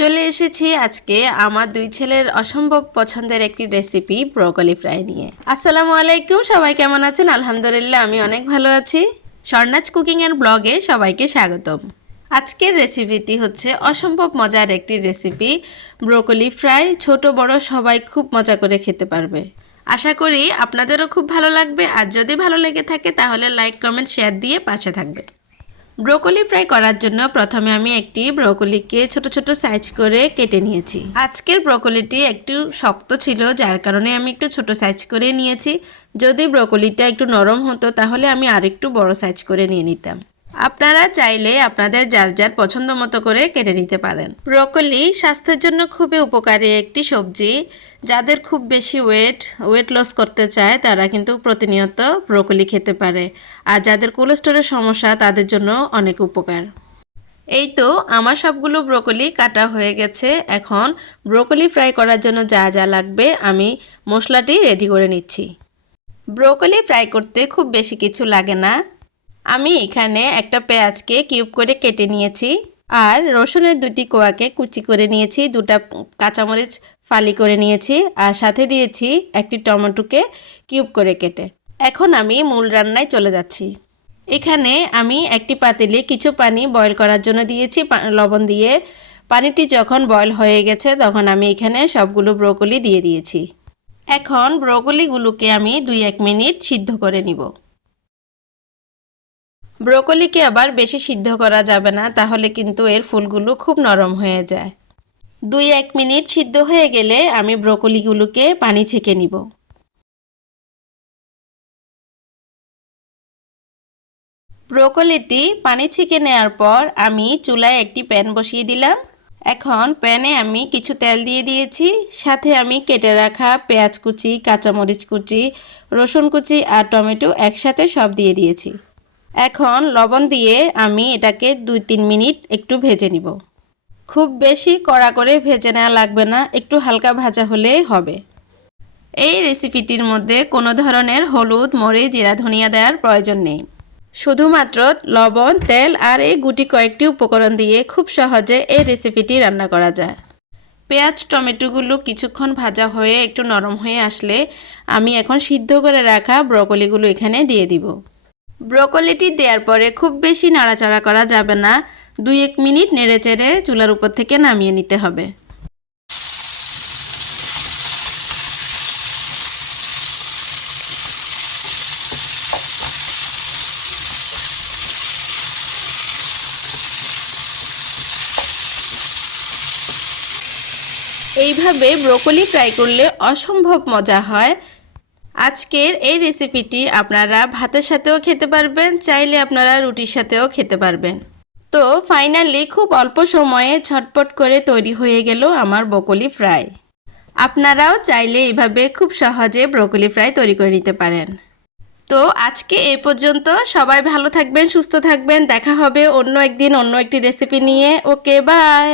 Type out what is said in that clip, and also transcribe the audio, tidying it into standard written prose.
চলে এসেছি আজকে আমার দুই ছেলের অসম্ভব পছন্দের একটি রেসিপি ব্রোকলি ফ্রাই নিয়ে। আসসালামু আলাইকুম, সবাই কেমন আছেন? আলহামদুলিল্লাহ আমি অনেক ভালো আছি। স্বর্ণাজ কুকিং এর ব্লগে সবাইকে স্বাগতম। আজকের রেসিপিটি হচ্ছে অসম্ভব মজার একটি রেসিপি ব্রোকলি ফ্রাই। ছোট বড় সবাই খুব মজা করে খেতে পারবে। আশা করি আপনাদেরও খুব ভালো লাগবে, আর যদি ভালো লেগে থাকে তাহলে লাইক কমেন্ট শেয়ার দিয়ে পাশে থাকবে। ব্রোকলি ফ্রাই করার জন্য প্রথমে আমি একটি ব্রোকলিকে ছোট ছোট সাইজ করে কেটে নিয়েছি। আজকের ব্রোকলিটি একটু শক্ত ছিল, যার কারণে আমি একটু ছোট সাইজ করে নিয়েছি। যদি ব্রোকলিটা একটু নরম হতো তাহলে আমি আরেকটু বড় সাইজ করে নিয়ে নিতাম। আপনারা চাইলে আপনাদের যার যার পছন্দ মতো করে কেটে নিতে পারেন। ব্রোকলি স্বাস্থ্যের জন্য খুবই উপকারী একটি সবজি। যাদের খুব বেশি ওয়েট লস করতে চায় তারা কিন্তু প্রতিনিয়ত ব্রোকলি খেতে পারে, আর যাদের কোলেস্টেরলের সমস্যা তাদের জন্য অনেক উপকার। এই তো আমার সবগুলো ব্রোকলি কাটা হয়ে গেছে। এখন ব্রোকলি ফ্রাই করার জন্য যা যা লাগবে আমি মশলাটি রেডি করে নিচ্ছি। ব্রোকলি ফ্রাই করতে খুব বেশি কিছু লাগে না। আমি এখানে একটা পেঁয়াজকে কিউব করে কেটে নিয়েছি, আর রসুনের দুটি কোয়াকে কুচি করে নিয়েছি, দুটা কাঁচামরিচ ফালি করে নিয়েছি, আর সাথে দিয়েছি একটি টমেটোকে কিউব করে কেটে। এখন আমি মূল রান্নায় চলে যাচ্ছি। এখানে আমি একটি পাতিলে কিছু পানি বয়ল করার জন্য দিয়েছি লবণ দিয়ে। পানিটি যখন বয়ল হয়ে গেছে তখন আমি এখানে সবগুলো ব্রোকলি দিয়ে দিয়েছি। এখন ব্রোকলিগুলোকে আমি 2-1 মিনিট সিদ্ধ করে নিব। ব্রোকলিকে আবার বেশি সিদ্ধ করা যাবে না, তাহলে কিন্তু এর ফুলগুলো খুব নরম হয়ে যায়। 2-1 মিনিট সিদ্ধ হয়ে গেলে আমি ব্রোকলিগুলোকে পানি ছেঁকে নিব। ব্রোকলিটি পানি ছেঁকে নেওয়ার পর আমি চুলায় একটি প্যান বসিয়ে দিলাম। এখন প্যানে আমি কিছু তেল দিয়ে দিয়েছি, সাথে আমি কেটে রাখা পেঁয়াজ কুচি, কাঁচামরিচ কুচি, রসুন কুচি আর টমেটো একসাথে সব দিয়ে দিয়েছি। এখন লবণ দিয়ে আমি এটাকে 2-3 মিনিট একটু ভেজে নিব। খুব বেশি কড়া করে ভেজে নেওয়া লাগবে না, একটু হালকা ভাজা হলেই হবে। এই রেসিপিটির মধ্যে কোনো ধরনের হলুদ, মরিচ, জিরা, ধনিয়া দেওয়ার প্রয়োজন নেই। শুধুমাত্র লবণ, তেল আর এই গুটি কয়েকটি উপকরণ দিয়ে খুব সহজে এই রেসিপিটি রান্না করা যায়। পেঁয়াজ টমেটোগুলো কিছুক্ষণ ভাজা হয়ে একটু নরম হয়ে আসলে আমি এখন সিদ্ধ করে রাখা ব্রোকলিগুলো এখানে দিয়ে দিব। ব্রোকলিটি দেওয়ার পরে খুব বেশি নাড়াচাড়া করা যাবে না, 2-1 মিনিট নেড়েচেড়ে চুলার উপর থেকে নামিয়ে নিতে হবে। এইভাবে ব্রোকলি ফ্রাই করলে অসম্ভব মজা হয়। আজকের এই রেসিপিটি আপনারা ভাতের সাথেও খেতে পারবেন, চাইলে আপনারা রুটির সাথেও খেতে পারবেন। তো ফাইনালি খুব অল্প সময়ে ঝটপট করে তৈরি হয়ে গেল আমার ব্রোকলি ফ্রাই। আপনারাও চাইলে এইভাবে খুব সহজে ব্রোকলি ফ্রাই তৈরি করে নিতে পারেন। তো আজকে এই পর্যন্ত। সবাই ভালো থাকবেন, সুস্থ থাকবেন। দেখা হবে অন্য একদিন অন্য একটি রেসিপি নিয়ে। ওকে, বাই।